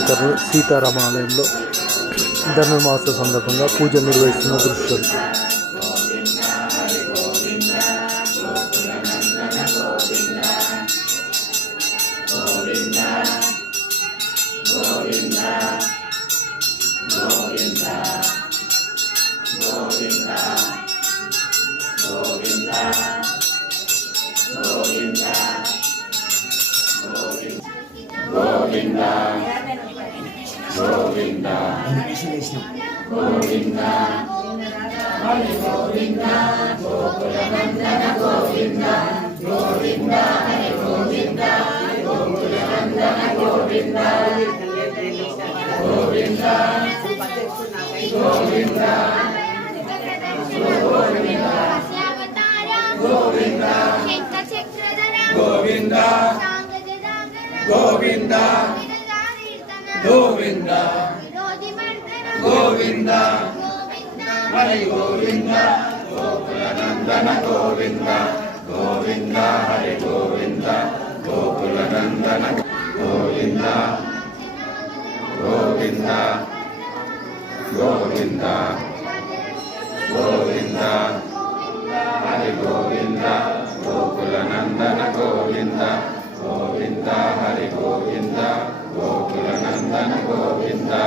కర్నూలు సీతారామ ఆలయంలో ధనుర్మాస సందర్భంగా పూజలు నిర్వహిస్తున్న దృశ్యాలు. గోవిందా గోవిందా గోవిందా హరి గోవిందా గోకుల నందన గోవిందా గోవిందా హరి గోవిందా గోకుల నందన గోవిందా గోవిందా గోవిందా గోవిందా గోవిందా గోవిందా గోవిందా గోవిందా హరి గోవిందా గోకుల నందన గోవిందా గోవిందా హరి గోవిందా గోకుల నందన గోవిందా గోవిందా గోవిందా గోవిందా హరి గోవిందా గోకుల నందన గోవిందా గోవిందా హరి గోవిందా గోకుల నందన గోవిందా